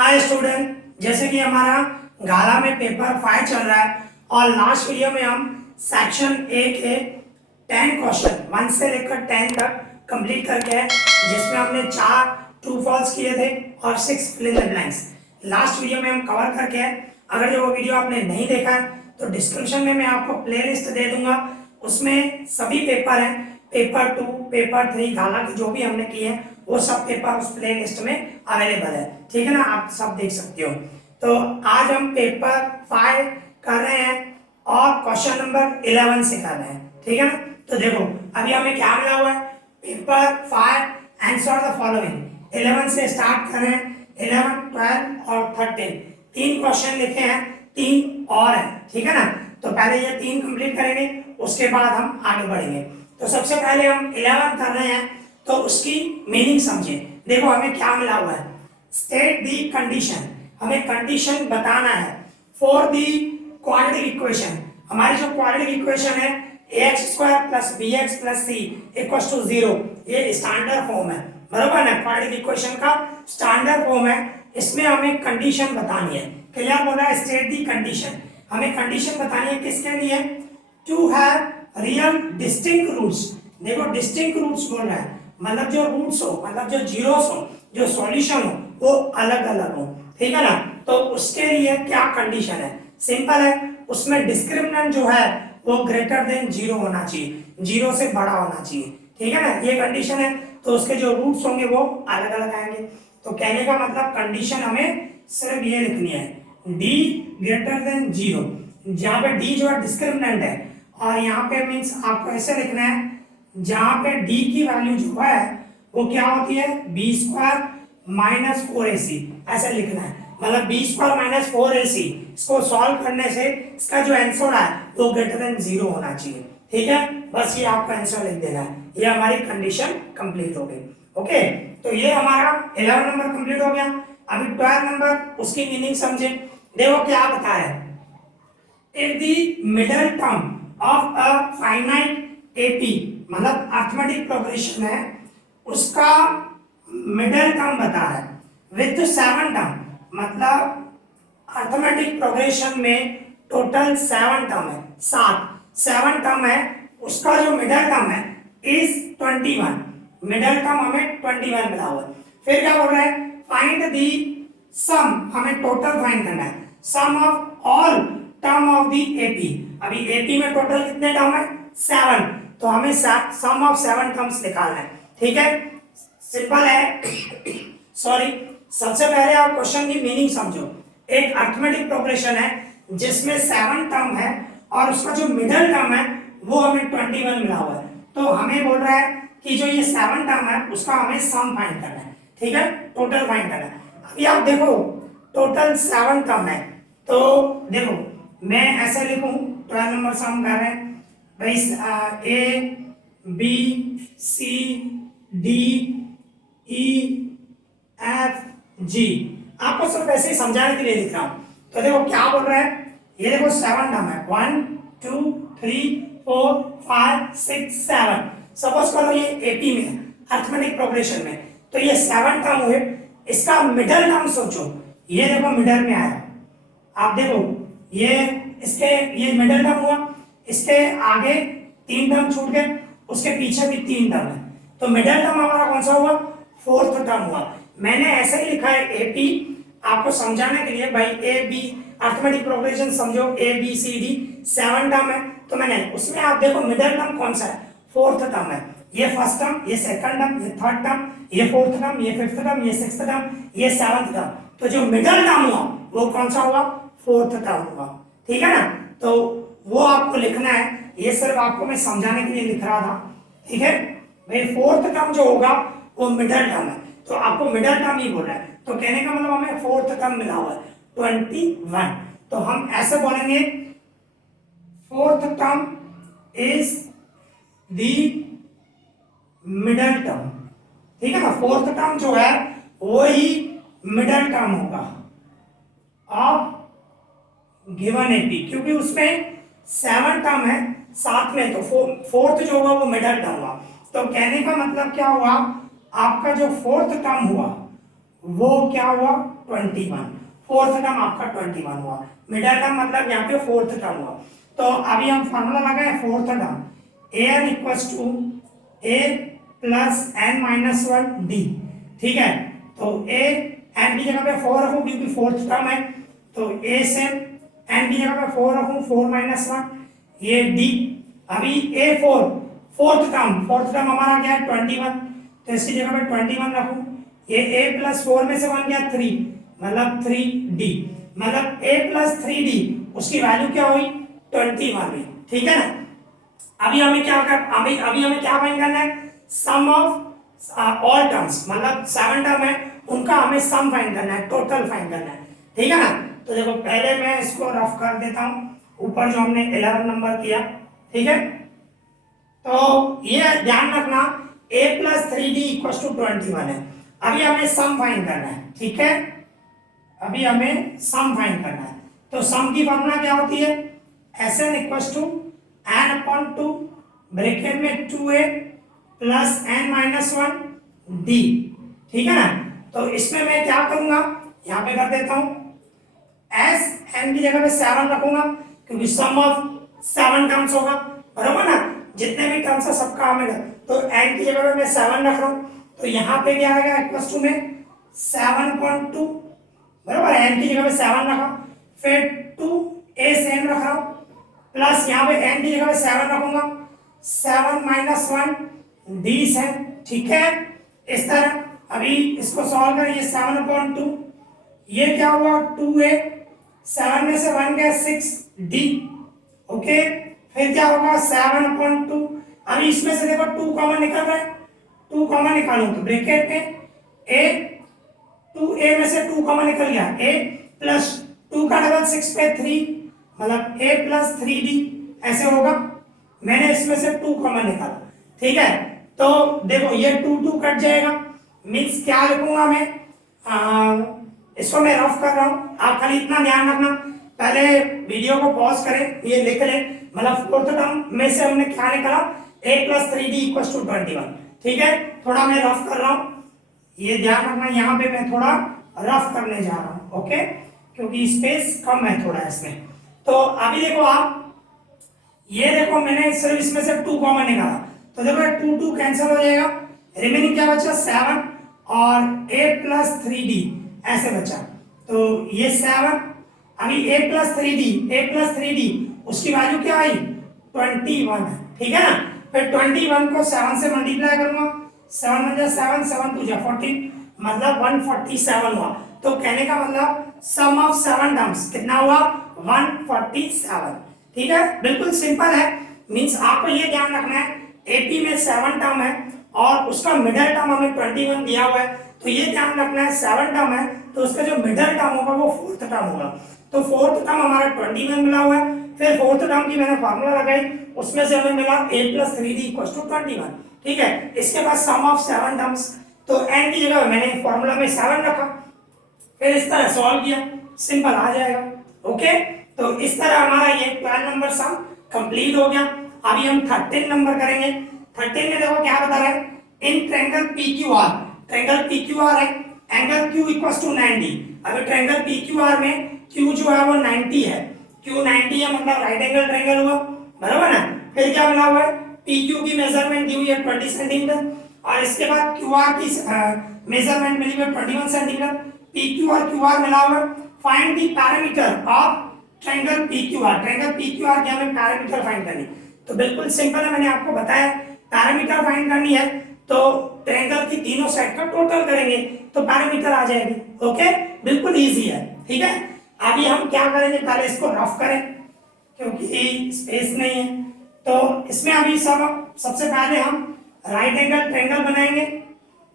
Hi student, जैसे कि हमारा गाला में पेपर 5 चल रहा है और लास्ट वीडियो में हम सेक्शन ए के 10 क्वेश्चन 1 से लेकर 10 तक कंप्लीट करके है, जिसमें हमने 4 ट्रू फॉल्स किए थे और 6 fill in the blanks last video में हम कवर करके है। अगर जो वो वीडियो आपने नहीं देखा है तो डिस्क्रिप्शन में मैं आपको प्लेलिस्ट दे दूंगा, उसमें सभी पेपर हैं, पेपर 2 पेपर 3 गाला की जो भी हमने किए हैं वो सब पेपर उस प्ले लिस्ट में अवेलेबल है। ठीक है ना, आप सब देख सकते हो। तो आज हम पेपर 5 कर रहे हैं और क्वेश्चन नंबर 11 से कर रहे हैं। ठीक है ना, तो देखो अभी हमें क्या मिला हुआ है, पेपर 5 आंसर द फॉलोइंग। 11 से स्टार्ट कर रहे हैं, 11 12 और 13 तीन क्वेश्चन लिखे हैं, 3 और हैं। ठीक है ना, तो पहले ये 3 कंप्लीट करेंगे, उसके बाद हम आगे बढ़ेंगे। तो सबसे पहले हम 11 कर रहे हैं, तो उसकी मीनिंग समझे। देखो हमें क्या मिला हुआ है, स्टेट दी कंडीशन, हमें कंडीशन बताना है फॉर दी क्वाड्रेटिक इक्वेशन। हमारी जो क्वाड्रेटिक इक्वेशन है ax square plus bx plus c equals to 0, ये स्टैंडर्ड फॉर्म है, बराबर ना, क्वाड्रेटिक इक्वेशन का स्टैंडर्ड फॉर्म है। इसमें हमें कंडीशन बतानी है। क्लियर बोल रहा है, स्टेट दी कंडीशन, हमें कंडीशन बतानी है किसके लिए, to have real distinct roots. देखो डिस्टिंक्ट रूट्स बोल रहा है, मतलब जो रूट्स हो, मतलब जो जीरोस हो, जो सॉल्यूशन हो वो अलग अलग हो। ठीक है ना, तो उसके लिए क्या कंडीशन है, सिंपल है, उसमें डिस्क्रिमिनेंट जो है वो ग्रेटर देन 0 होना चाहिए, 0 से बड़ा होना चाहिए। ठीक है ना, ये कंडीशन है, तो उसके जो रूट्स होंगे वो अलग अलग आएंगे। तो कहने का मतलब कंडीशन हमें सिर्फ ये लिखनी है, d ग्रेटर देन 0, जहां पे d जो है डिस्क्रिमिनेंट है, और यहाँ पे मीन्स आपको ऐसे लिखना है जहां पे d की वैल्यू जो है वो क्या होती है, बी स्क्वायर माइनस 4ac, ऐसे लिखना है। मतलब बी स्क्वायर माइनस 4ac, इसको सॉल्व करने से इसका जो आंसर है वो ग्रेटर देन 0 होना चाहिए। ठीक है, बस ये आपका आंसर लिख देना है, ये हमारी कंडीशन कंप्लीट हो गई। ओके, तो ये हमारा 11 नंबर कंप्लीट हो गया। अभी 12 नंबर, उसकी मीनिंग समझे। देखो क्या बता है, if the middle term of a finite AP, मतलब अर्थमेटिक प्रोग्रेशन है, उसका मिडल टर्म बता है विथ 7 टर्म, मतलब अर्थमेटिक प्रोग्रेशन में टोटल 7 टर्म है, 7 टर्म है, उसका जो मिडल टर्म है इज 21, मिडल टर्म हमें 21 मिला हुआ है। फिर क्या बोल रहा है, फाइंड दी सम, हमें टोटल फाइंड करना है, sum of all term of the AP. अभी एपी में टोटल कितने टर्म है, 7, तो हमें सम ऑफ 7 टर्म्स निकालना है। ठीक है, सिंपल है सॉरी, सबसे पहले आप क्वेश्चन की मीनिंग समझो। एक अर्थमेटिक प्रोग्रेशन है जिसमें 7 टर्म है और उसका जो मिडल टर्म है वो हमें 21 मिला हुआ है, तो हमें बोल रहा है कि जो ये 7 टर्म है उसका हमें सम फाइंड करना है। ठीक है, टोटल फाइंड करना है। अभी आप देखो टोटल 7 टर्म है, तो देखो मैं ऐसे लिखूं, 12 नंबर सम कर रहे हैं भाई, A B C D E F G, आपको सिर्फ ऐसे ही समझाने के लिए लिख रहा हूं। तो देखो क्या बोल रहा है, ये देखो 7 टर्म है, 1 2 3 4 5 6 7, सपोज करो ये एपी में अर्थमेटिक प्रोग्रेशन में, तो ये 7 टर्म हुए, इसका मिडल टर्म सोचो, ये देखो मिडल में आया, आप देखो ये इसके ये मिडल टर्म हुआ, इसके आगे 3 टर्म छूट गए, उसके पीछे भी 3 टर्म है, तो मिडल टर्म हमारा कौन सा हुआ, 4th टर्म हुआ। मैंने ऐसे ही लिखा है एपी, आपको समझाने के लिए, भाई ए बी अर्थमेटिक प्रोग्रेशन समझो, A B C D 7 term है, तो मैंने उसमें आप देखो मिडल टर्म कौन सा है, 4th टर्म है, ये फर्स्ट टर्म, ये सेकंड टर्म, ये थर्ड टर्म, ये 4th टर्म, ये 5th टर्म, ये 6th टर्म, ये 7th टर्म, तो जो मिडल टर्म हुआ वो कौन सा हुआ, 4th टर्म हुआ। ठीक है ना, तो वो आपको लिखना है, ये सिर्फ आपको मैं समझाने के लिए लिख रहा था। ठीक है भाई, 4th टर्म जो होगा वो मिडल टर्म है, तो आपको मिडल टर्म ही बोल रहा है, तो कहने का मतलब हमें 4th टर्म मिला हुआ है 21, तो हम ऐसे बोलेंगे 4th term is the middle term. ठीक है ना, 4th टर्म जो है वो ही मिडल टर्म होगा ऑफ गिवन एपी, क्योंकि उसमें 7 टर्म है साथ में, तो 4th जो होगा वो मिडल टर्म हुआ। तो कहने का मतलब क्या हुआ, आपका जो 4th टर्म हुआ वो क्या हुआ 21, फोर्थ टर्म आपका 21 हुआ, मिडिल टर्म मतलब यहाँ पे फोर्थ टर्म हुआ। तो अभी हम फॉर्मूला लगाए fourth term, a n equals to a plus n minus one d, ठीक है। तो ए एन की जगह पे 4 रखूं क्योंकि फोर्थ टर्म है, तो ए से एन की जगह पे 4 रखूं, 4 माइनस वन, ये डी। अभी ए फोर्थ टर्म हमारा क्या है 21, तो इसकी जगह पे 21 रखूं, ये a प्लस 4 में से बन गया 3, मतलब 3d, मतलब a प्लस 3d उसकी वैल्यू क्या हुई 21 हुई, ठीक है ना। अभी हमें क्या कर अभी हमें क्या फाइंड करना है, सम ऑफ ऑल टर्म्स, मतलब 7 टर्म है उनका हमें सम फाइंड करना है, टोटल फाइंड करना है, ठीक है ना। तो देखो पहले मैं इसको रफ कर देता हूं, ऊपर जो हमने 11 नंबर किया, ठीक है। तो ये ध्यान रखना a plus 3d equal to 21 है। अभी हमें सम फाइंड करना है, ठीक है, अभी हमें सम फाइंड करना है। तो सम की फॉर्मूला क्या होती है, s n equal to n upon two bracket में 2a plus n minus one d, ठीक है ना। तो इसमें मैं क्या करूंगा, यहाँ पे कर देता हूं एस एन की जगह पे 7 रखूंगा क्योंकि सम ऑफ 7 टर्म्स होगा, बराबर ना, जितने भी टर्म्स है सबका हमें, तो एन की जगह पे मैं 7 रख रहा हूं, तो यहाँ पे क्या आएगा इक्वल टू में 7.2, बराबर, एन की जगह पे 7 रखा, फिर 2 ए सेम रखा, प्लस यहाँ पे एन की जगह पे 7 रखूंगा, 7 माइनस वन डी से, ठीक है। इस तरह अभी इसको सॉल्व करें, ये 7.2, ये क्या हुआ 2a, 7 में से 1 गया 6d, ओके। फिर क्या होगा 7.2, अभी इसमें से देखो 2 कॉमन निकल रहा है, 2 कॉमन निकालूं तो ब्रैकेट में a, 2a में से 2 कॉमन निकल गया, a प्लस 2 का डबल 6 पे 3, मतलब a प्लस 3d ऐसे होगा। मैंने इसमें से 2 कॉमन निकाला, ठीक है। तो देखो ये 2 कट जाएगा, मीन्स क्या लिखूंगा मैं, इसको मैं रफ कर रहा हूं, आप खाली इतना ध्यान रखना, पहले वीडियो को पॉज करें, ये लिख लें, मतलब फोर्थ टर्म में से हमने क्या निकाला a plus 3d equal to 21, ठीक है। थोड़ा मैं रफ कर रहा हूं, ये ध्यान रखना, यहाँ पे मैं थोड़ा रफ करने जा रहा हूं, ओके, क्योंकि स्पेस कम है थोड़ा इसमें। तो अभी देखो आप, ये देखो मैंने सिर्फ इसमें से 2 कॉमन निकाला, तो देखो 2 कैंसिल हो जाएगा, रिमेनिंग क्या बचा 7 और a प्लस 3d ऐसे बचा, तो ये 7, अभी a प्लस थ्री डी उसकी वैल्यू क्या आई 21 है, ठीक है ना। फिर 21 को 7 से मल्टीप्लाई करूंगा, 7 1 7, 7 2 14, मतलब 147 हुआ। तो कहने का मतलब सम ऑफ 7 टर्म्स कितना हुआ 147, ठीक है, बिल्कुल सिंपल है। मींस आपको ये ध्यान रखना है एपी में 7 टर्म है और उसका मिडिल टर्म हमें 21 दिया हुआ है, तो ये ध्यान रखना है 7 टर्म है तो उसका जो मिडिल टर्म होगा वो फोर्थ टर्म होगा, तो फोर्थ टर्म हमारा 21 मिला हुआ है। फिर फोर्थ टर्म की मैंने फार्मूला लगाई, उसमें से हमें मिला a plus 3d equal to 21, ठीक है। इसके बाद सम ऑफ 7 टर्म्स, तो n की जगह मैंने फार्मूला में 7 रखा, फिर इस तरह सॉल्व किया, सिंपल आ जाएगा, ओके। तो इस तरह हमारा ये 12 नंबर सम कंप्लीट हो गया। अभी हम 13 नंबर करेंगे। 13 में देखो क्या बता रहा है, in triangle PQR, triangle PQR है, एंगल Q इक्वल्स टू 90। अभी ट्रायंगल PQR में Q जो है वो 90 है, Q 90 है मतलब राइट एंगल ट्रायंगल हुआ, बराबर ना। फिर क्या मिला हुआ है, PQ की मेजरमेंट दी हुई है 20 सेंटीमीटर, और इसके बाद QR की मेजरमेंट मिली हुई है 21 सेंटीमीटर, PQ और QR मिला हुआ है। Find the parameter of triangle PQR, triangle PQR के हमें पैरामीटर फाइंड करनी, तो बिल्कुल सिंपल है, मैंने आपको बताया पैरामीटर फाइंड करनी है तो ट्रायंगल की तीनों साइड का टोटल करेंगे तो पैरामीटर आ जाएगी, ओके, बिल्कुल इजी है, ठीक है। अभी हम क्या करेंगे, पहले इसको रफ करें क्योंकि स्पेस नहीं है, तो इसमें अभी सबसे पहले हम राइट एंगल ट्रायंगल बनाएंगे,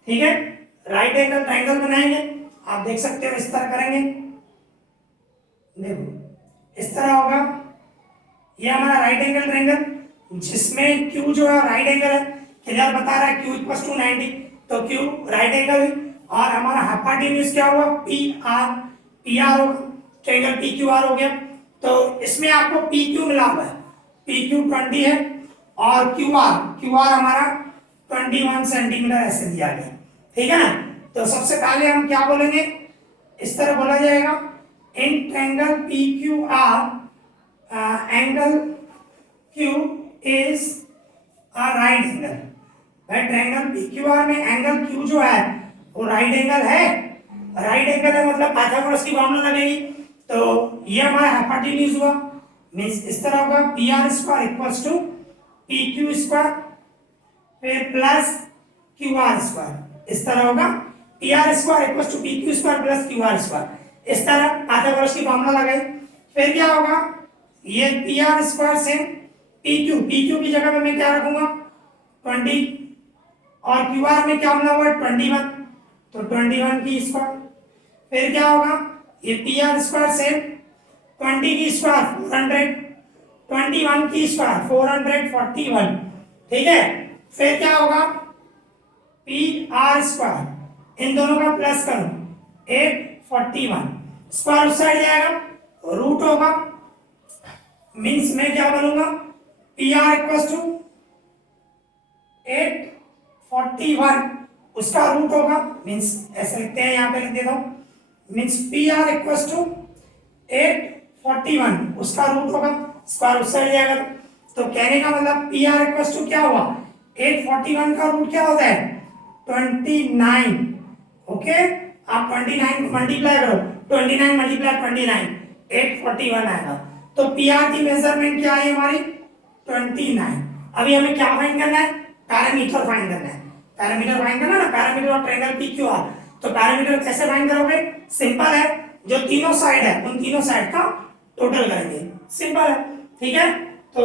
ठीक है, राइट एंगल ट्रायंगल बनाएंगे, आप देख सकते हो इस तरह करेंगे, देखो इस तरह होगा, ये हमारा राइट एंगल ट्रायंगल जिसमें Q जो है राइट एंगल है, क्लियर बता रहा है Q इक्वल टू 90, तो Q राइट एंगल है, और हमारा हाइपोटेन्यूज क्या हुआ PR होगा, ट्रायंगल PQR हो गया। तो इसमें आपको PQ मिला हुआ है, PQ 20 है और QR हमारा 21 सेंटीमीटर ऐसे दिया गया, ठीक है ना। तो सबसे पहले हम क्या बोलेंगे, इस तरह बोला जाएगा in triangle p q R angle Q is a right angle. भाई ट्रायंगल पी क्यू आर में एंगल क्यू जो है वो राइट एंगल है, राइट एंगल है मतलब पाइथागोरस की फॉर्मूला लगेगी। तो ये हमारा हाइपोटेन्यूज हुआ, मींस इस तरह होगा p r square equals to p q square फिर प्लस क्यू आर स्क्वायर, इस तरह होगा p r square equals to p q square plus q r square. इस तरह पाइथागोरस की फॉर्मूला लगाई। फिर क्या होगा, ये पी आर स्क्वायर से पी क्यू की जगह पे मैं क्या रखूंगा 20 और क्यू आर में क्या मिला हुआ है 21, तो 21 की स्क्वायर। फिर क्या होगा, ये पी आर स्क्वायर से 20 की स्क्वायर 400, 21 की स्क्वायर 441, ठीक है। फिर क्या होगा पी आर स्क्वायर, इन दोनों का प्लस करो 841, स्क्वायर उस साइड जाएगा रूट होगा, मीन्स मैं क्या बोलूंगा पी आर इक्वल्स टू 841 उसका रूट होगा, मीन्स ऐसे लिखते हैं, यहाँ पे लिख देता हूं, means p r equals to 841 उसका रूट होगा, स्क्वायर उस साइड जाएगा। तो कहने का मतलब पी आर इक्वल्स टू क्या हुआ 841 का रूट क्या होता है 29, ओके। आप 29 को मल्टीप्लाई करो, 29 मल्टीप्लाई 29 841 आएगा। तो पी आर की मेजरमेंट क्या है हमारी 29। अभी हमें क्या फाइंड करना है, पैरामीटर फाइंड करना है, पैरामीटर फाइंड करना ना, parameter of triangle p q are. तो पैरामीटर कैसे फाइंड करोगे, सिंपल है, जो तीनों साइड है उन तीनों साइड का टोटल करेंगे, सिंपल है, ठीक है। तो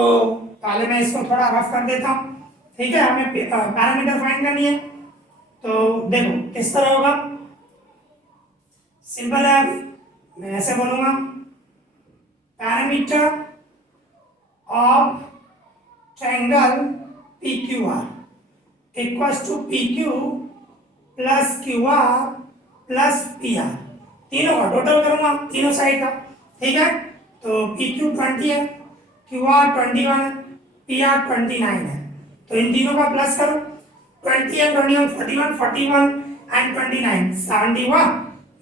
पहले मैं इसको थोड़ा रफ कर देता हूं, ठीक है। हमें पैरामीटर फाइंड करनी है, तो देखो किस तरह होगा, सिंपल है। अभी मैं ऐसे बोलूंगा parameter of triangle p q r equals to p q plus q r plus p r, तीनों का टोटल करूंगा तीनों साइड का, ठीक है। तो पी क्यू 20 है, क्यू आर 21 है, पी आर 29 है, तो इन तीनों का प्लस करो 20 एंड 21 41 41 एंड 29 71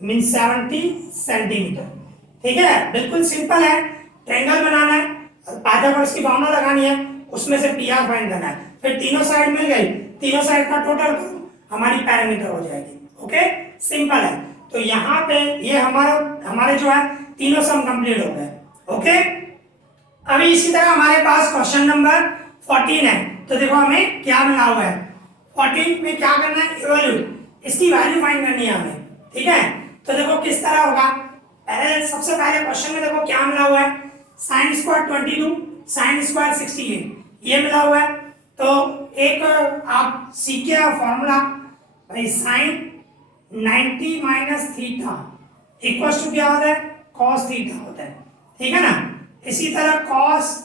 मीन 70 सेंटीमीटर, ठीक है। बिल्कुल सिंपल है, ट्रायंगल बनाना है, पाइथागोरस की फॉर्मूला लगानी है, उसमें से पी आर फाइंड करना है, फिर तीनों साइड मिल गई, तीनों साइड का टोटल करो, हमारी पैरामीटर हो जाएगी, ओके, सिंपल है। तो यहाँ पे ये हमारे जो है तीनों सम कंप्लीट हो गए, ओके। अभी इसी तरह हमारे पास क्वेश्चन नंबर 14 है, तो देखो हमें क्या मिला हुआ है 14 में क्या करना है, इवैल्यूएट, इसकी वैल्यू फाइंड करनी है हमें, ठीक है। तो देखो किस तरह होगा, पहले सबसे पहले क्वेश्चन में देखो क्या मिला हुआ है, साइन स्क्वायर 22 साइन स्क्वायर 68 ये मिला हुआ है। तो एक आप सीखे फॉर्मूला, भाई sine 90 minus theta equals to क्या होता है कॉस थीटा होता है, ठीक है ना। इसी तरह कॉस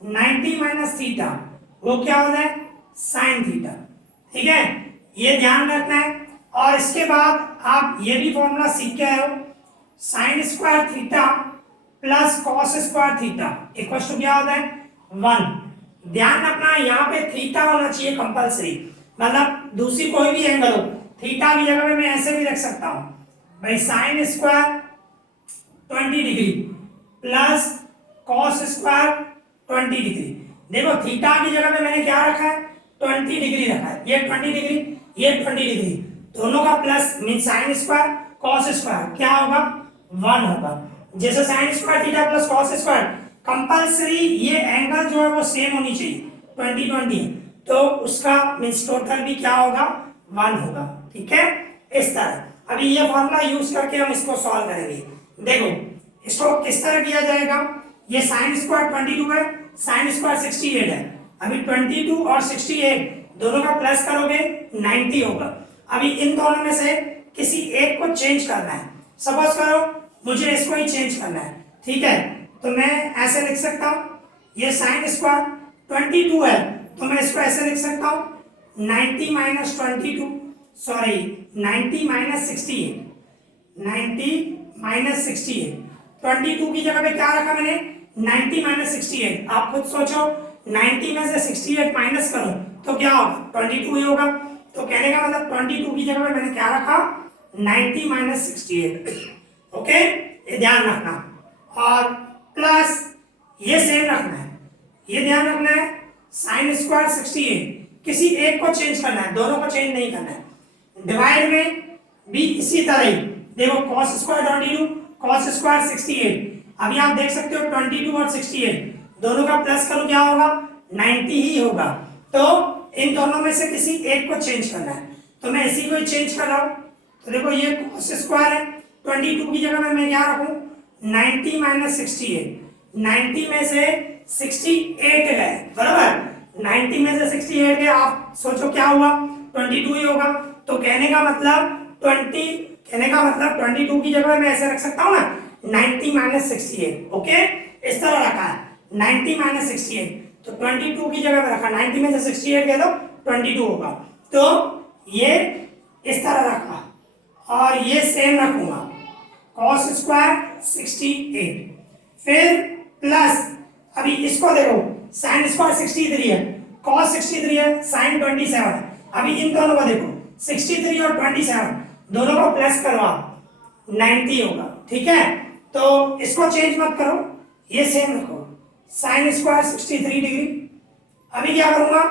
90 माइनस थीटा वो क्या होता है साइन थीटा, ठीक है, ये ध्यान रखना है। और इसके बाद आप ये भी फॉर्मूला सीख के आए हो, sine square theta plus cos square theta equals to क्या होता है 1। ध्यान रखना यहाँ पे थीटा होना चाहिए कंपलसरी, मतलब दूसरी कोई भी एंगल हो, थीटा की जगह पे मैं ऐसे भी रख सकता हूँ, भाई sine square 20 degree plus cos square 20 degree. देखो थीटा की जगह पे मैंने क्या रखा है 20 डिग्री रखा है, ये 20 डिग्री ये 20 डिग्री, दोनों का plus mean sine square cos square क्या होगा 1 होगा। जैसे sign square theta plus cos square compulsory ये एंगल जो है वो सेम होनी चाहिए 20 20, तो उसका मीन्स टोटल भी क्या होगा 1 होगा, ठीक है। इस तरह अभी ये फॉर्मूला यूज करके हम इसको सॉल्व करेंगे। देखो इसको किस तरह किया जाएगा, ये साइन स्क्वायर 22 है, साइन स्क्वायर 68 है, अभी 22 और 68 दोनों का प्लस करोगे 90 होगा। अभी इन दोनों में से किसी एक को चेंज करना है, सपोज करो मुझे इसको ही चेंज करना है, ठीक है। तो मैं ऐसे लिख सकता हूँ, ये साइन स्क्वायर 22 है तो मैं इसको ऐसे लिख सकता हूँ 90 माइनस 22, सॉरी 90 माइनस 68, 90 माइनस 68, 22 की जगह पे क्या रखा मैंने 90 माइनस 68। आप खुद सोचो 90 में से 68 माइनस करो तो क्या होगा 22 ही होगा। तो कहने का मतलब 22 की जगह पे मैंने क्या रखा 90 माइनस 68। ओके, ये ध्यान रखना। और प्लस ये सेम रखना है, ये ध्यान रखना है साइन स्क्वायर 68 किसी एक को चेंज करना है, दोनों को चेंज नहीं करना है। डिवाइड में भी इसी तरह ही देखो cos स्क्वायर 22 cos स्क्वायर 68। अभी आप देख सकते हो 22 और 68 दोनों का प्लस करो क्या होगा 90 ही होगा। तो इन दोनों में से किसी एक को चेंज करना है, तो मैं इसी को ही चेंज कर रहा हूं। तो देखो ये cos स्क्वायर है, 22 की जगह में मैं क्या रखूं 90 माइनस 68। 90 में से 68 गए, बराबर 90 में से 68 गए, आप सोचो क्या हुआ 22 ही होगा। तो कहने का मतलब 22 की जगह मैं ऐसे रख सकता हूँ ना 90 माइनस 68। ओके, इस तरह रखा है 90 माइनस 68, तो 22 की जगह पे रखा 90 में से 68 गया तो 22 होगा। तो ये इस तरह रखा और ये सेम रखूंगा cos स्क्वायर 68। फिर प्लस अभी इसको देखो sin स्क्वायर 63 है, cos 63 है, sin 27 है। अभी इन दोनों को देखो 63 और 27 दोनों को प्लस करवा 90 होगा। ठीक है, तो इसको चेंज मत करो, ये सेम रखो sin स्क्वायर 63 डिग्री। अभी क्या करूंगा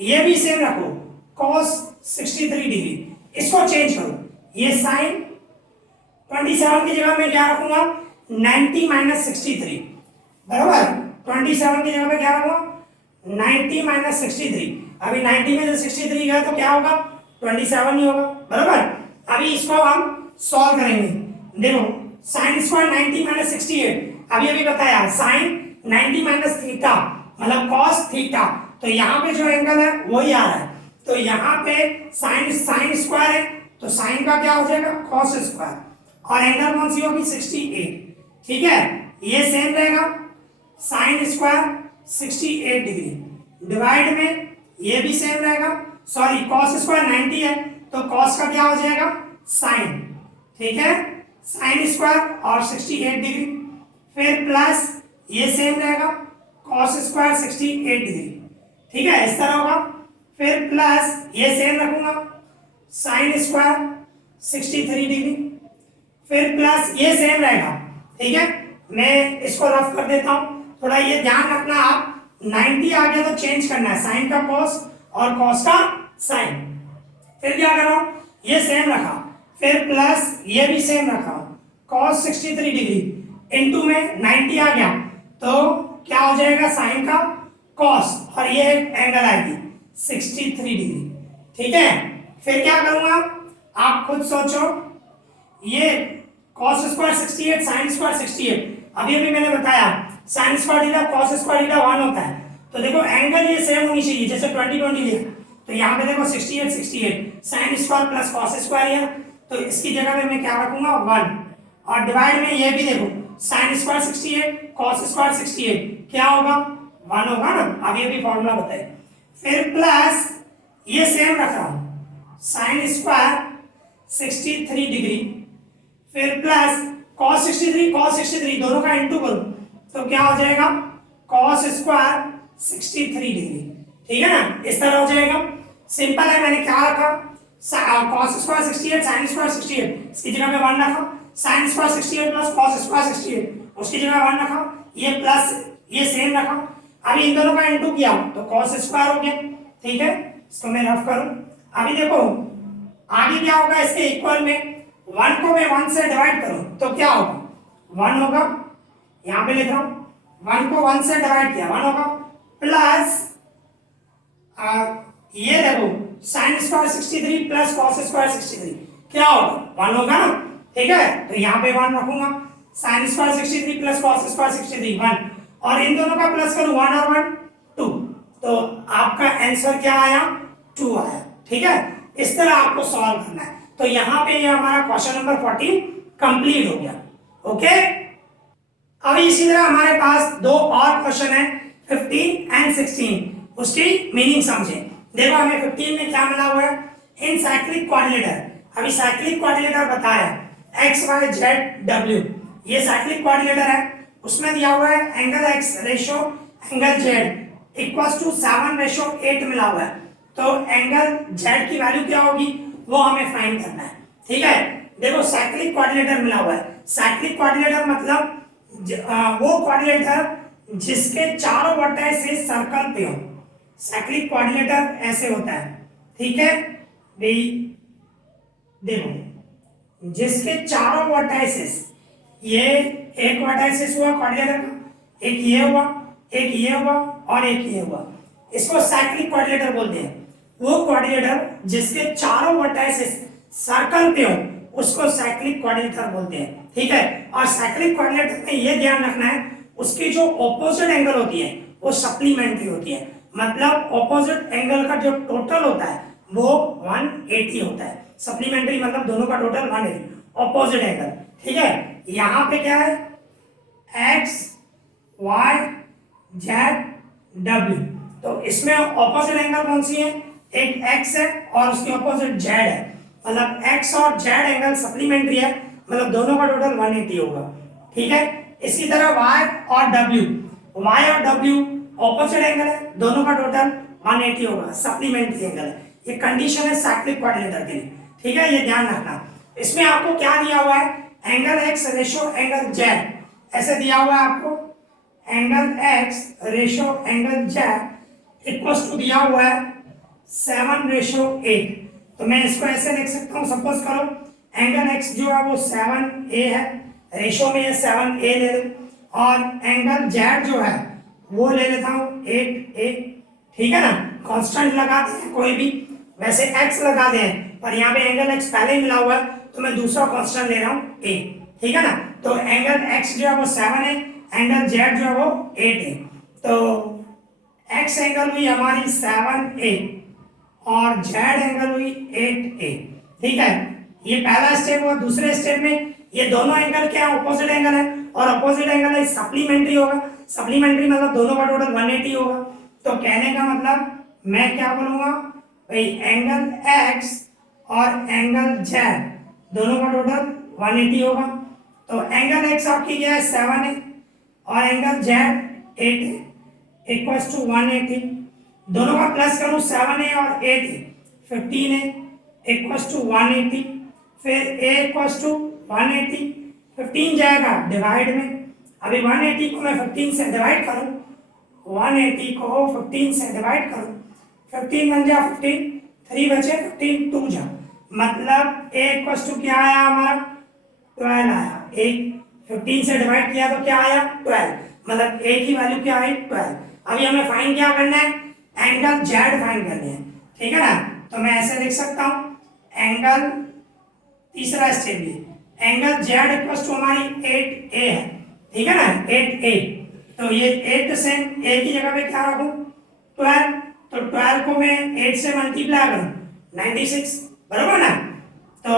ये भी सेम रखो cos 63 डिग्री, इसको चेंज करो, ये sin 27 की जगह मैं क्या रखूंगा 90 माइनस 63, बराबर 27 की जगह पे क्या रखूंगा 90 माइनस 63। अभी 90 में से 63 गया तो क्या होगा 27 ही होगा, बराबर। अभी इसको हम सॉल्व करेंगे। देखो sin स्क्वायर 90 माइनस 68, अभी बताया sin 90 माइनस थीटा मतलब cos थीटा, तो यहाँ पे जो एंगल है वही आ रहा है, तो यहाँ पे sin स्क्वायर है तो sin का क्या हो जाएगा cos स्क्वायर, और एंगल कौन सी होगी 68। ठीक है, ये सेम रहेगा sin स्क्वायर 68 डिग्री, डिवाइड में ये भी सेम रहेगा, सॉरी cos स्क्वायर 90 है तो cos का क्या हो जाएगा sin। ठीक है, sin स्क्वायर और 68 डिग्री, फिर प्लस ये सेम रहेगा cos स्क्वायर 68 डिग्री। ठीक है, इस तरह होगा, फिर प्लस ये सेम रखूंगा sin स्क्वायर 63 डिग्री, फिर प्लस ये सेम रहेगा। ठीक है, मैं इसको रफ कर देता हूं, थोड़ा ये ध्यान रखना आप 90 आ गया तो चेंज करना है साइन का cos और cos का साइन। फिर क्या करो ये सेम रखा, फिर प्लस ये भी सेम रखा cos 63 डिग्री इनटू में 90 आ गया तो क्या हो जाएगा साइन का cos और ये एंगल आएगी 63 डिग्री। ठीक है, फिर क्या करूंगा आप खुद सोचो, ये cos स्क्वायर 68 sin स्क्वायर 68, अभी मैंने बताया sin square theta cos square theta 1 होता है, तो देखो एंगल ये सेम होनी चाहिए, जैसे 20 लिया तो यहाँ पे देखो 68 sin square plus cos square है, तो इसकी जगह में मैं क्या रखूंगा 1, और डिवाइड में ये भी देखो sin स्क्वायर 68 cos स्क्वायर 68 क्या होगा 1 होगा ना, अब ये भी फॉर्मूला बताए। फिर प्लस ये सेम रख रहा हूं sin स्क्वायर 63 डिग्री, फिर प्लस cos 63 दोनों का इंटू करो तो क्या हो जाएगा cos स्क्वायर 63 डिग्री। ठीक है ना, इस तरह हो जाएगा, सिंपल है। मैंने क्या रखा cos स्क्वायर 68 sin स्क्वायर 68, इसकी जगह में 1 रखा, sin square 68 plus cos square 68 उसकी जगह 1 रखा, ये प्लस ये सेम रखा, अभी इन दोनों का इंटू किया तो cos स्क्वायर हो गया। ठीक है, इसको मैं रफ करूं, अभी देखो आगे क्या होगा इसके इक्वल में 1 को मैं 1 से डिवाइड करूं तो क्या होगा 1 होगा, यहां पे लिख रहा हूं 1 को 1 से डिवाइड किया 1 होगा, प्लस ये देखो sin square 63 plus cos square 63 क्या होगा 1 होगा ना। ठीक है, तो यहाँ पे 1 रखूंगा, sin square 63 plus cos square 63 1, और इन दोनों का प्लस करूं 1 और 1 2, तो आपका आंसर क्या आया 2 आया। ठीक है, इस तरह आपको सॉल्व करना है। तो यहाँ पे ये हमारा क्वेश्चन नंबर 14 कंप्लीट हो गया। ओके, अभी इसी तरह हमारे पास दो और क्वेश्चन है 15 एंड 16, उसकी मीनिंग समझे। देखो हमें 15 में क्या मिला हुआ है इन साइक्लिक क्वाड्रिलेटर, अभी साइक्लिक क्वाड्रिलेटर बताया x y z w, ये साइक्लिक क्वाड्रिलेटर है, उसमें दिया हुआ है angle x ratio angle z equals to 7:8 मिला हुआ है। तो एंगल जेड की वैल्यू क्या होगी वो हमें फाइंड करना है। ठीक है, देखो साइक्लिक कोऑर्डिनेटर मिला हुआ है। साइक्लिक कोऑर्डिनेटर मतलब वो कोऑर्डिनेटर जिसके चारों वर्टेक्स सर्कल पे हो। साइक्लिक कोऑर्डिनेटर ऐसे होता है। ठीक है भाई, देखो जिसके चारों वर्टाइसेस, ये एक वर्टाइसेस हुआ कोऑर्डिनेटर का, एक ये हुआ, एक ये हुआ और एक ये हुआ, इसको साइक्लिक कोऑर्डिनेटर बोलते हैं। वो कोऑर्डिनेटर जिसके चारों वर्टाइसेस सर्कल पे हो उसको साइक्लिक कोऑर्डिनेटर बोलते हैं। ठीक है, और साइक्लिक कोऑर्डिनेटर में ये ध्यान रखना है उसकी जो ऑपोजिट एंगल होती है वो सप्लीमेंट्री होती है। मतलब ऑपोजिट एंगल का जो टोटल होता है वो 180 होता है। सप्लीमेंट्री मतलब दोनों का टोटल 180, ऑपोजिट एंगल। ठीक है, यहां पे क्या है, एक्स वाई जेड डब्ल्यू, तो इसमें ऑपोजिट एंगल कौन सी है, एक एक्स है और उसकी ऑपोजिट जेड है। मतलब एक्स और जेड एंगल सप्लीमेंट्री है, मतलब दोनों का टोटल 180 होगा। ठीक है, इसी तरह वाई और डब्ल्यू, वाई और डब्ल्यू ऑपोजिट एंगल है, दोनों का टोटल 180 होगा, सप्लीमेंट्री एंगल है। ये कंडीशन है साइक्लिक कोऑर्डिनेटर के लिए। ठीक है, ये ध्यान रखना। इसमें आपको क्या दिया हुआ है, angle x ratio angle z, ऐसे दिया हुआ है आपको, angle x ratio angle z equals to दिया हुआ है 7:8। तो मैं इसको ऐसे लिख सकता हूँ, सपोज करो एंगल एक्स जो है वो 7a है, रेशो में ये 7a ले ले, और एंगल जेड जो है वो ले लेता हूँ 8a। ठीक है ना, कांस्टेंट लगाते हैं कोई भी, वैसे x लगाते हैं पर यहाँ पे एंगल x पहले ही मिला हुआ है तो मैं दूसरा कांस्टेंट ले रहा हूँ a। ठीक है ना, तो एंगल x जो है वो 7 है, एंगल z जो है वो 8 है, तो x एंगल हुई हमारी 7a और z एंगल हुई 8a। ठीक है, ये पहला स्टेप हुआ। दूसरे स्टेप में ये दोनों एंगल क्या है, ऑपोजिट एंगल है, और ऑपोजिट एंगल है सप्लीमेंट्री होगा। सप्लीमेंट्री मतलब दोनों का टोटल 180 होगा। तो कहने का मतलब मैं क्या बोलूंगा भाई, एंगल x और एंगल z दोनों का टोटल 180 होगा। तो एंगल x आपकी क्या है 7 है और एंगल z 8 है, इक्वल्स टू 180। दोनों का प्लस करूं, 7 है और 8 है 15 है, इक्वल्स टू 180। फिर a इक्वल्स टू 180, 15 जाएगा डिवाइड में। अभी 180 को मैं 15 से डिवाइड करूं, 180 को 15 से डिवाइड करूं, 15 बन जा 15, 3 बचे 15, 2 जा, मतलब a इक्वल्स टू क्या आया हमारा 12 आया। एक 15 से डिवाइड किया तो क्या आया 12, मतलब a की वैल्यू क्या आई 12। अभी हमें फाइंड क्या करना है, एंगल z फाइंड करने हैं। ठीक है ना, तो मैं ऐसे लिख सकता हूं एंगल, तीसरा स्टेप भी, एंगल z इक्वल्स टू हमारी 8a है। ठीक है ना, 8a, तो ये 8 से a की जगह पे क्या रखूं 12, तो 12 को मैं 8 से मल्टीप्लाई करूं 96, बराबर ना, तो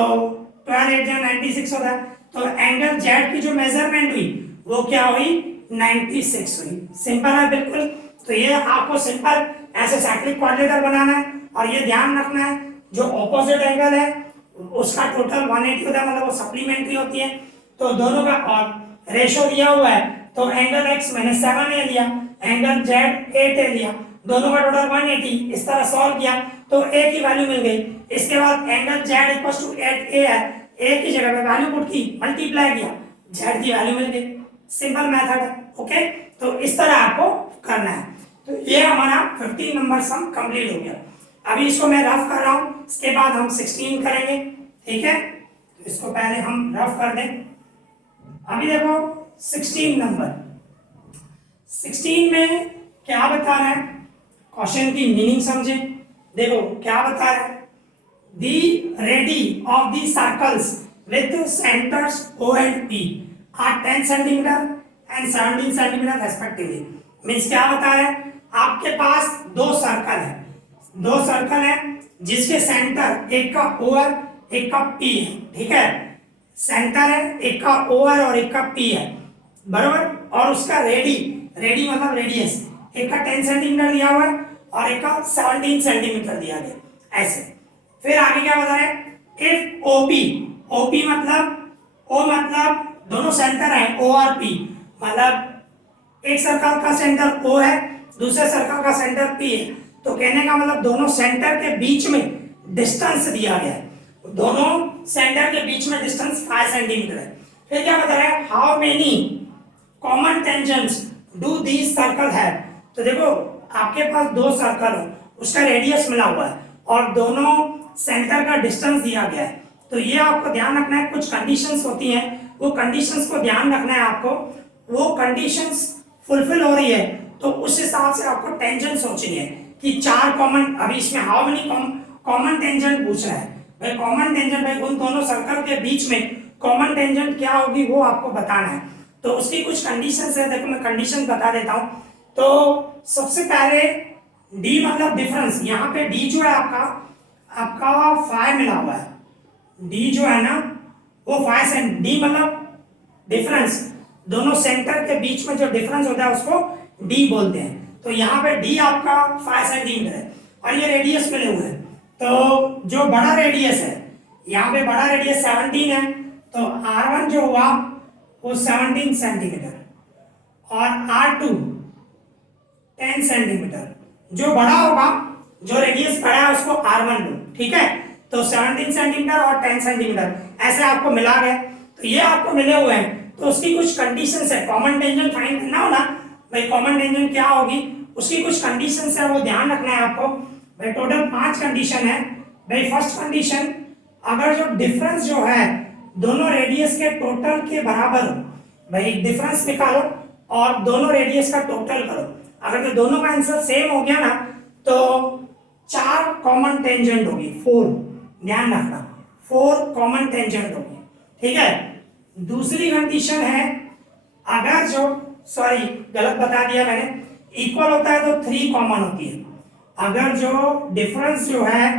12 8 96 होता है। तो एंगल z की जो मेजरमेंट हुई वो क्या हुई 96 हुई। सिंपल है बिल्कुल। तो ये आपको सिंपल ऐसे साइक्लिक कोऑर्डिनेटर बनाना है, और ये ध्यान रखना है जो ऑपोजिट एंगल है उसका टोटल 180 होता है, मतलब वो सप्लीमेंट्री होती है। तो दोनों का और रेशो दिया हुआ है, तो एंगल x मैंने 7 ले लिया, एंगल z 8 ले लिया, दोनों का टोटल 180। इस तरह सॉल्व किया तो a की वैल्यू मिल गई। इसके बाद angle z equals to 8a है, a की जगह पे वैल्यू पुट की, मल्टीप्लाई किया, z की वैल्यू मिल गई। सिंपल मेथड है। ओके, तो इस तरह आपको करना है। तो ये हमारा 15 नंबर सम कंप्लीट हो गया। अभी इसको मैं रफ कर रहा हूं, इसके बाद हम 16 करेंगे। ठीक है, तो इसको पहले हम रफ कर दें। अभी देखो 16 नंबर, 16 में क्या बता रहा है, क्वेश्चन की मीनिंग समझे। देखो क्या बता रहा है, the radii of the circles with centres O and P are 10 centimetre and 17 centimetre respectively. Means क्या बता रहा है, आपके पास दो सर्कल है जिसके सेंटर एक का O है एक का P है। ठीक है, सेंटर है एक का O है और एक का P है, बराबर, और उसका रेडी मतलब रेडियस, एक का 10 सेंटीमीटर दिया हुआ है और एक का 17 सेंटीमीटर दिया गया ऐसे। फिर आगे क्या बता रहे हैं, इफ OP मतलब O मतलब दोनों सेंटर है O और P, मतलब एक सर्कल का सेंटर O है दूसरे सर्कल का सेंटर P है, तो कहने का मतलब दोनों सेंटर के बीच में डिस्टेंस दिया गया है, दोनों सेंटर के बीच में डिस्टेंस 5 सेंटीमीटर है। फिर क्या बता रहा है, how many common tangents do these circle have. तो देखो आपके पास दो सर्कल हो, उसका रेडियस मिला हुआ है और दोनों सेंटर का डिस्टेंस दिया गया है, तो ये आपको ध्यान रखना है। कुछ कंडीशंस होती हैं, वो कंडीशंस को ध्यान रखना है आपको, वो कंडीशंस फुलफिल हो रही है तो उस हिसाब से आपको टेंजेंट सोचनी है कि चार कॉमन, अभी इसमें हाउ मेनी कॉमन टेंजेंट पूछ रहा है भाई, कॉमन टेंजेंट भाई उन दोनों सर्कल के बीच में कॉमन टेंजेंट क्या होगी वो आपको बताना है। तो उसकी कुछ कंडीशंस है, देखो मैं कंडीशन बता देता हूं। तो सबसे पहले डी मतलब डिफरेंस, यहाँ पे डी जो है आपका 5 मिला हुआ है, डी जो है ना वो 5 सेंट, डी मतलब डिफरेंस, दोनों सेंटर के बीच में जो डिफरेंस होता है उसको डी बोलते हैं। तो यहाँ पे डी आपका 5 सेंटीमीटर है और ये रेडियस मिले हुए हैं। तो जो बड़ा रेडियस है, यहाँ पे बड़ा रेडियस 17 है, तो R1 जो हुआ वो 17 सेंटीमीटर और R2 10 सेंटीमीटर। जो बड़ा होगा, जो रेडियस बड़ा है उसको R1 लो, ठीक है। तो 17 सेंटीमीटर और 10 सेंटीमीटर ऐसे आपको मिला गया। तो ये आपको मिले हुए हैं, तो उसकी कुछ कंडीशंस है, कॉमन टेंजेंट फाइंड करना हो ना भाई, कॉमन टेंजेंट क्या होगी उसकी कुछ कंडीशंस है, वो ध्यान रखना है आपको भाई। टोटल 5 कंडीशन है भाई। फर्स्ट कंडीशन, अगर जो डिफरेंस जो है दोनों रेडियस के टोटल के बराबर हो भाई, डिफरेंस निकालो और दोनों रेडियस का टोटल करो। अगर जो दोनों का आंसर सेम हो गया ना तो 4 कॉमन टेंजेंट होगी, 4, ध्यान रखना 4 कॉमन टेंजेंट होगी, ठीक है। दूसरी कंडीशन है, अगर जो, सॉरी गलत बता दिया मैंने, इक्वल होता है तो 3 कॉमन होती है। अगर जो डिफरेंस जो है,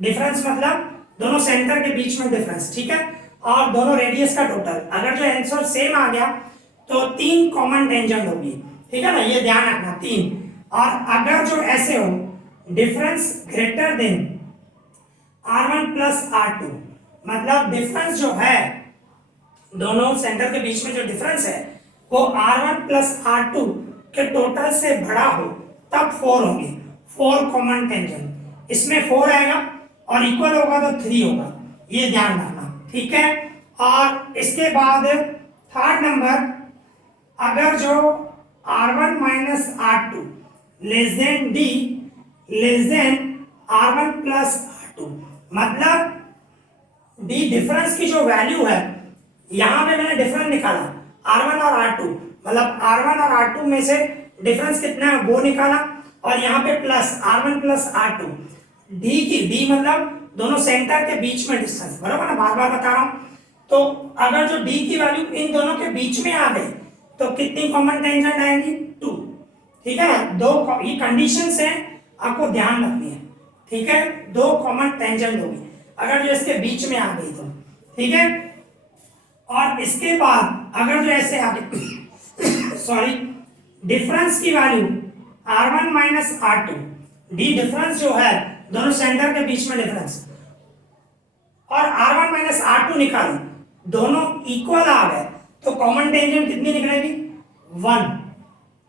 डिफरेंस मतलब दोनों सेंटर के बीच में डिफरेंस, ठीक है, और दोनों रेडियस का टोटल, अगर जो आंसर सेम आ गया तो 3 कॉमन टेंजेंट होगी, ठीक है ना, ये ध्यान रखना 3। और अगर जो ऐसे हो, difference greater than R1 plus R2, मतलब डिफरेंस जो है दोनों सेंटर के बीच में जो डिफरेंस है वो R1 प्लस R2 के टोटल से बड़ा हो तब 4 होंगे, 4 कॉमन टेंजेंट। इसमें 4 आएगा और इक्वल होगा तो 3 होगा, ये ध्यान रखना, ठीक है। और इसके बाद थर्ड नंबर, अगर जो R1 minus R2 less than D less than R1 plus R2, मतलब D डिफरेंस की जो वैल्यू है, यहां पे मैंने डिफरेंस निकाला R1 और R2, मतलब R1 और R2 में से डिफरेंस कितना है वो निकाला, और यहाँ पे plus R1 plus R2, D मतलब दोनों सेंटर के बीच में डिस्टेंस, बराबर ना, बार बार बता रहा हूं। तो अगर जो D की वैल्यू इन दोनों के बीच में आ गई तो कितनी कॉमन टेंजेंट आएंगी, 2, ठीक है ना। दो, ये कंडीशंस है आपको ध्यान रखनी है, ठीक है। 2 कॉमन टेंजेंट होगी अगर जो इसके बीच में आ गई तो, ठीक है। और इसके बाद अगर जो ऐसे आ गई सॉरी, डिफरेंस की value R1 minus R2, D difference जो है दोनों सेंटर के बीच में डिफरेंस, और R1 माइनस R2 निकालो, दोनों इक्वल आ गए तो कॉमन टेंजेंट कितनी निकलेगी, 1,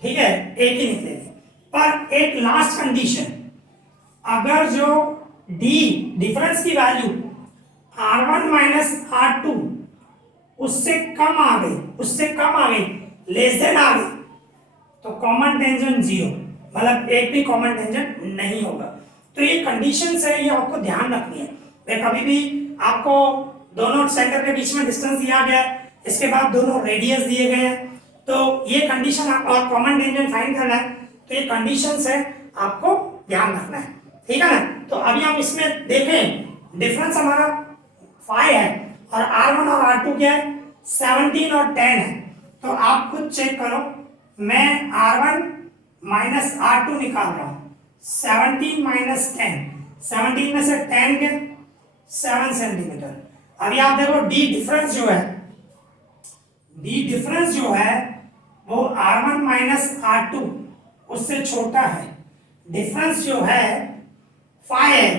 ठीक है, एक ही निकलेगी। पर एक लास्ट कंडीशन, अगर जो D डिफरेंस की वैल्यू R1 माइनस R2 उससे कम आ गई, उससे कम आ गई, लेस देन आ गई, तो कॉमन टेंजेंट 0, मतलब एक भी कॉमन टेंजेंट नहीं होगा। तो ये कंडीशंस है, ये आपको ध्यान रखनी है। कभी भी आपको दोनों सेंटर के बीच में डिस्टेंस दिया गया है, इसके बाद दोनों रेडियस दिए गए हैं, तो ये कंडीशन और कॉमन टेंजेंट फाइंड करना है, तो ये कंडीशंस है आपको ध्यान रखना है, ठीक है ना। तो अभी हम इसमें देखें, डिफरेंस हमारा 5 है और R1 और R2 क्या है, 17 और 10 है। तो आप खुद चेक करो, मैं R1 माइनस R2 निकाल रहा हूं, 17 माइनस 10, 17 में से 10 के 7 सेंटीमीटर। अभी आप देखो D डिफरेंस जो है, D डिफरेंस जो है वो R1 माइनस R2 उससे छोटा है, डिफरेंस जो है 5 है,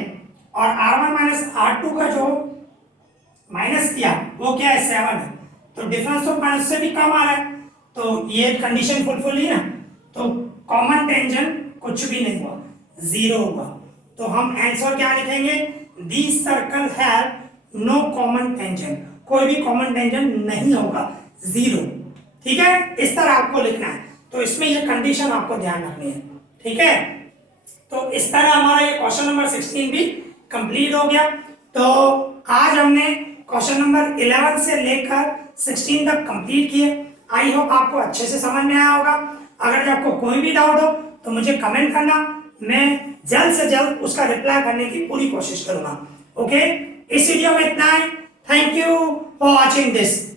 और R1 माइनस R2 का जो माइनस किया वो क्या है, 7 है, तो डिफरेंस तो माइनस से भी कम आ रहा है, तो ये कंडीशन फुलफिल ही ना, तो कॉमन टेंजेंट कुछ भी नहीं हुआ, 0 होगा। तो हम आंसर क्या लिखेंगे, this circle have no common tangent, कोई भी कॉमन टेंजेंट नहीं होगा, 0। ठीक है, इस तरह आपको लिखना है। तो इसमें ये कंडीशन आपको ध्यान रखनी है। ठीक है, तो इस तरह हमारा ये क्वेश्चन नंबर 16 भी कंप्लीट हो गया। तो आज हमने क्वेश्चन नंबर 11 से लेकर 16 तक कंप्लीट किए। आई होप आपको अच्छे से समझ में आया होगा। अगर आपको कोई भी डाउट हो तो मुझे कमेंट करना, मैं जल्द से जल्द उसका रिप्लाई करने की पूरी कोशिश करूंगा। ओके, इस वीडियो में इतना ही। Thank you for watching this.